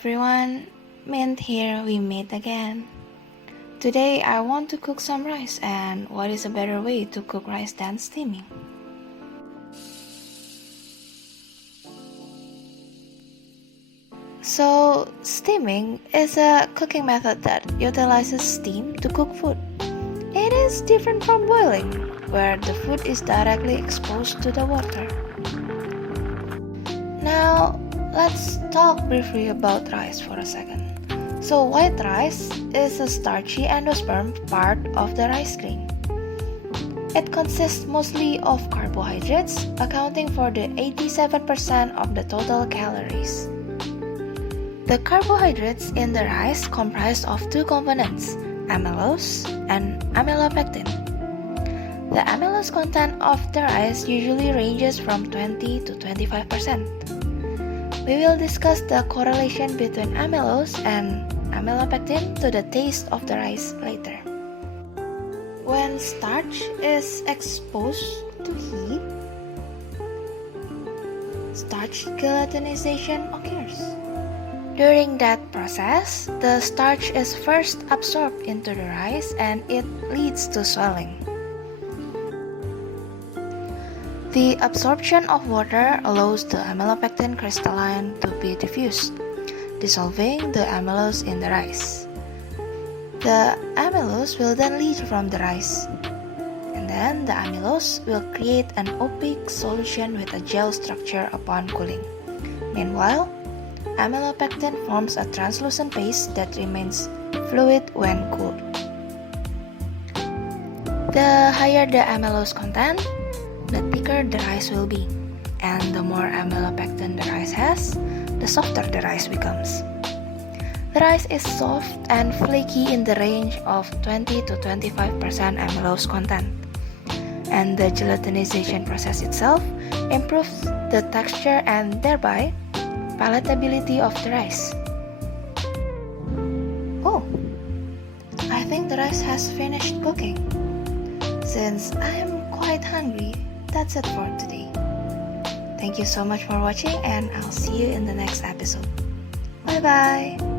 everyone, Mint here, we meet again. Today I want to cook some rice, and what is a better way to cook rice than steaming? So, steaming is a cooking method that utilizes steam to cook food. It is different from boiling, where the food is directly exposed to the water. Now, let's talk briefly about rice for a second. So, white rice is a starchy endosperm part of the rice grain. It consists mostly of carbohydrates, accounting for the 87% of the total calories. The carbohydrates in the rice comprise of two components, amylose and amylopectin. The amylose content of the rice usually ranges from 20 to 25%. We will discuss the correlation between amylose and amylopectin to the taste of the rice later. When starch is exposed to heat, starch gelatinization occurs. During that process, the starch is first absorbed into the rice and it leads to swelling. The absorption of water allows the amylopectin crystalline to be diffused, dissolving the amylose in the rice. The amylose will then leach from the rice, and then the amylose will create an opaque solution with a gel structure upon cooling. Meanwhile, amylopectin forms a translucent paste that remains fluid when cooled. The higher the amylose content, the thicker the rice will be, and the more amylopectin the rice has, the softer the rice becomes. The rice is soft and flaky in the range of 20 to 25% amylose content, and the gelatinization process itself improves the texture and thereby palatability of the rice. Oh, I think the rice has finished cooking. Since I am quite hungry, that's it for today. Thank you so much for watching, and I'll see you in the next episode. Bye bye!